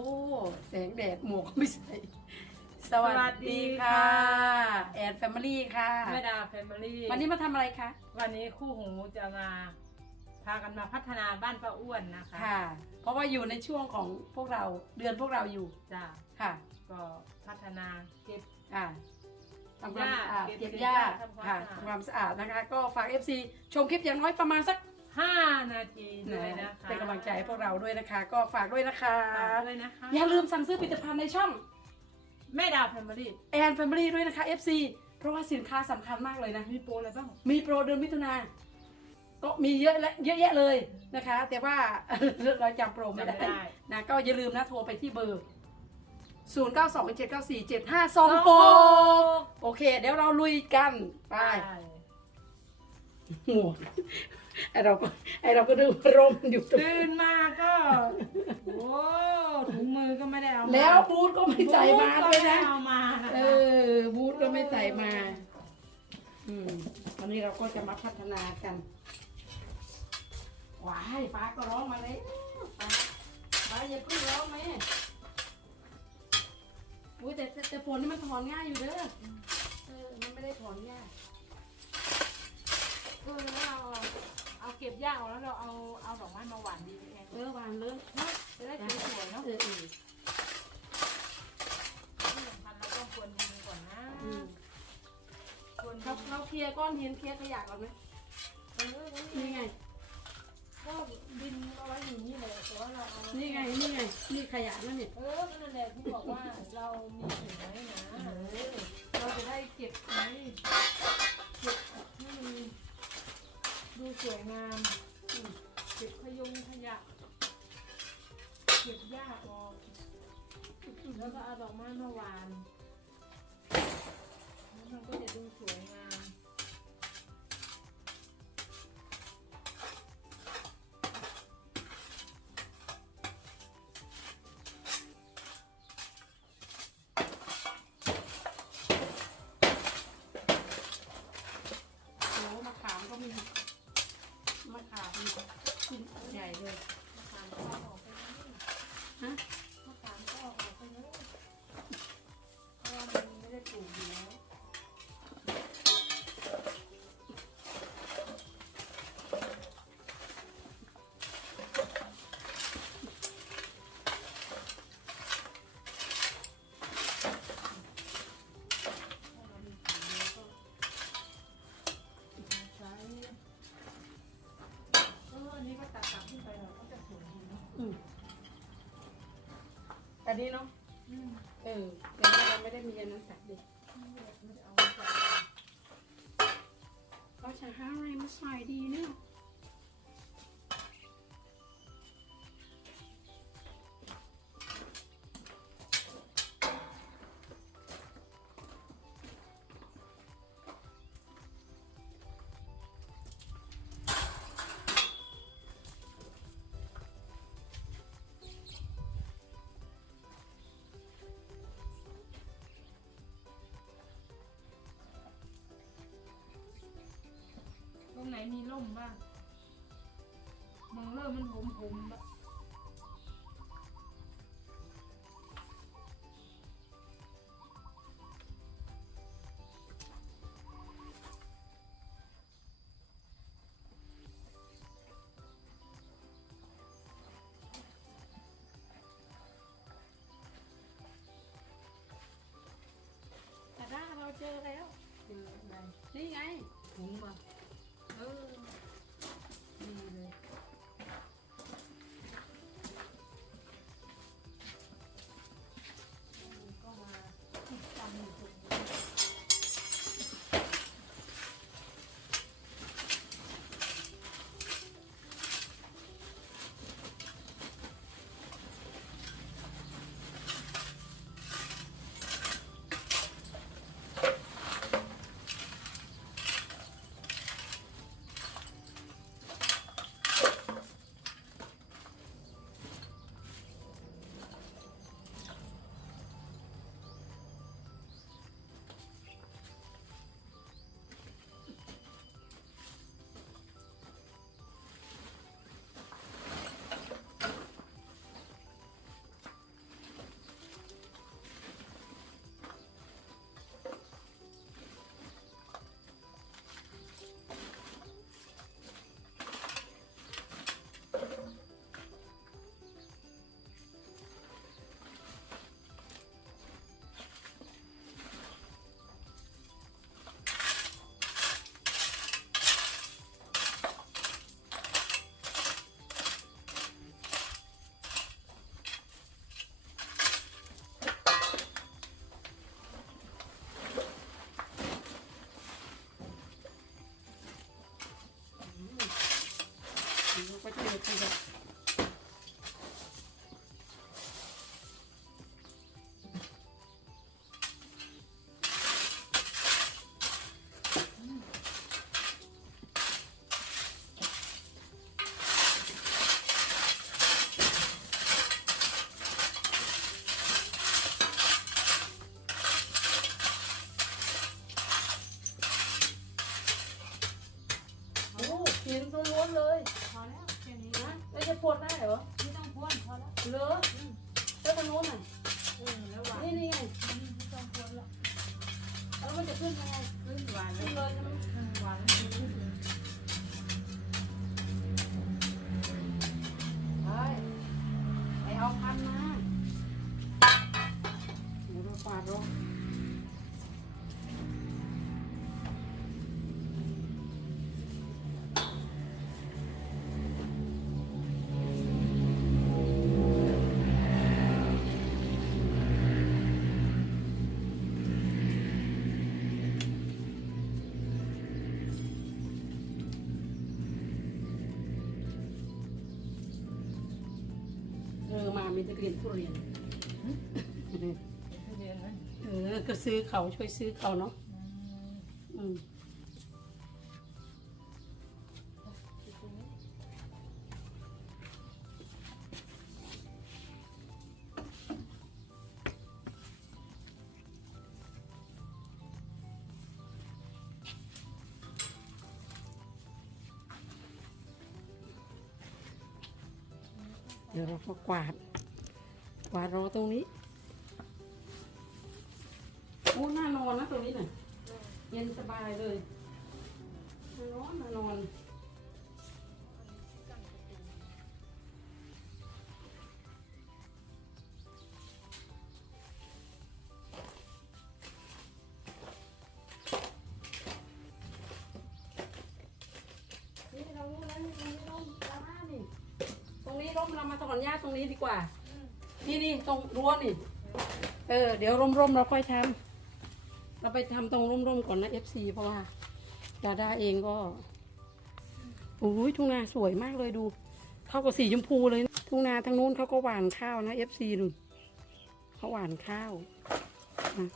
อ้แสงแดดหมวกก็ไม่ใส่ สวัสวัสสดีดีค่ะค่ะแอนแฟมิลี่ค่ะ แม่ดาแฟมิลี่วันนี้มาทำอะไรคะ วันนี้คู่หูจะมาพากันมาพัฒนาบ้านป้าอ้วนนะคะค่ะ เพราะว่าอยู่ในช่วงของพวกเราเดือนพวกเราอยู่ จ้าค่ะก็พัฒนาเก็บ อ่าทำความสะอาดเก็เก็บบหหญ้าญ้าทำความค่ะสะอาดทำความสะอาดนะคะ ก็ฝาก FC ชมคลิปอย่างน้อยประมาณสัก ห้านาทีเลยนะคะเป็นกำลังใจให้พวกเราด้วยนะคะ ก็ฝากด้วยนะคะฝากด้วยนะคะอย่าลืมสั่งซื้อผลิตภัณฑ์ในช่อง แม่ดาแฟมิลี่แอนแฟมิลี่ด้วยนะคะ FC เพราะว่าสินค้าสำคัญมากเลยนะ มีโปรอะไรบ้าง มีโปรเดือนมิถุนาก็มีเยอะและเยอะแยะเลยนะคะ แต่ว่าเราจำโปรไม่จำไม่ได้ได้นะก็อย่าลืมนะโทรไปที่เบอร์ 0 9 2 7 9 4 7 5 2 6โอเค เดี๋ยวเราลุยกัน ไปหมวก ไอเราก็ไอเราก็ดูร่มอยู่ตรงตื่นมาก็ โอ้ถุงมือก็ไม่ได้เอามาแล้วบูทก็ไม่ใส่มาด้วยนะบูทก็ไม่เอามานะคะเออ บูทก็ไม่ใส่มา อืมวันนี้เราก็จะมาพัฒนากัน ว้ายฟ้าก็ร้องมาเลยฟ้าฟ้าอย่าเพิ่งร้องแม่อุ้ยแต่แต่แต่ฝนนี่มันถอนง่ายอยู่เด้อ เออ มันไม่ได้ถอนง่ายเออแล้วเรา เอาเก็บหญ้าออกแล้วเราเอาเอาดอกไม้มาหว่านดีไหมแอนเออวางเลยเนอะจะได้สวยๆเนาะเออเออที่สำคัญเราต้องควรดินก่อนนะอืมควรเขาเขาเคลียร์ก้อนหินเคลียร์ขยะก่อนไหมเออนี่ไง ก็ดินเอาไว้อย่างนี้เลยแต่ว่าเราเอานี่ไง นี่ไง นี่ขยะนั่นเนี่ยเออก็นั่นแหละที่บอกว่าเรามีถุงไว้นะเออเราจะได้เก็บไว้เก็บให้มัน ดูสวยงามอืมเก็บขยงขยะ เก็บหญ้าออกแล้วก็เอาดอกไม้มาวานแล้วมันก็จะดูสวยงาม อันนี้เนาะอืมเออแต่ว่าเราไม่ได้มีอันนั้นสักดิไม่ได้ไม่ได้เอามาใส่ก็จะหาอะไรมาใส่ดีเนี่ย มีร่มบ้างมองเริ่มมันผมผมแบบ นะแล้วจะปวดได้เหรอไม่ต้องพ่นพอแล้วเหรอแล้วตรงโน้นอะเออแล้วหวานนี่นี่ไงไม่ต้องพ่นแล้วแล้วมันจะขึ้นยังไงขึ้นหวานเลขึ้ยนเลยใช่ไหมหวานเลยไปไปเอาพันมาเดี๋ยวเราปาดรถ มามีแตะเรียนทุเรียน ทุเรียนไหมเออ ก็ซื้อเขาช่วยซื้อเขาเนาะอืมเดี๋ยวเราก็กวาดก วารอตรงนี้โอ้น่านอนนะตรงนี้น่ะเย็นสบายเลยน่านอนน่านอนนี่เรารู้แล้วมีตรงด้าม่านี่ตรงนี้ร่มเรามาถอนหญ้าตรงนี้ดีกว่า นี่นี่ตรงรั้วนี่ เออ เดี๋ยวร่มๆเราค่อยทำเราไปทำตรงร่มๆก่อนนะ FC เพราะว่าดาดาเองก็โอ้ยทุ่งนาสวยมากเลยดู เข้ากับสีชมพูเลยนะทุ่งนาทางนู้นเขาก็หว่านข้าวนะ FC ดูเขาหว่านข้าวนะ